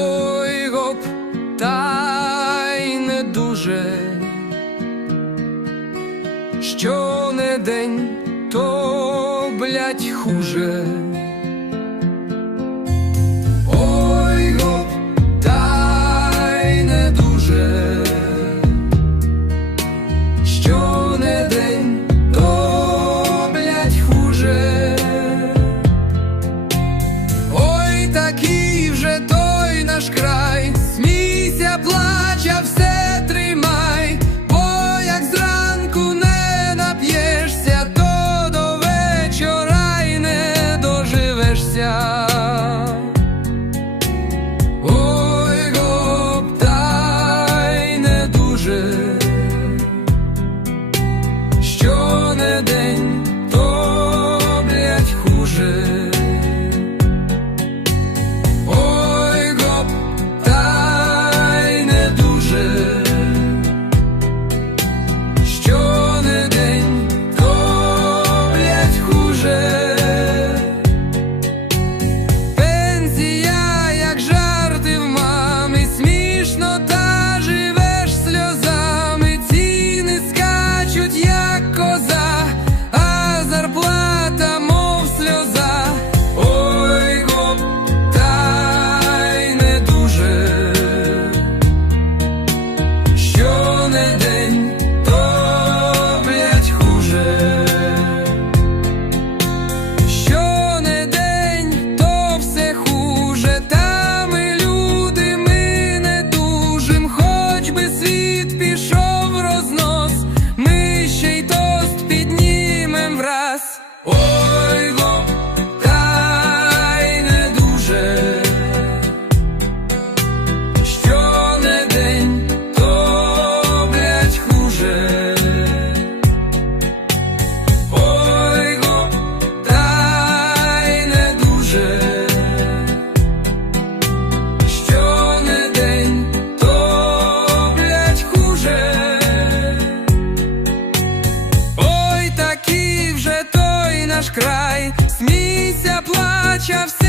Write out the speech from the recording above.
Ой гоп, та й не дуже, що не день, то блять хуже. Наш край, наш край, смійся, плач, все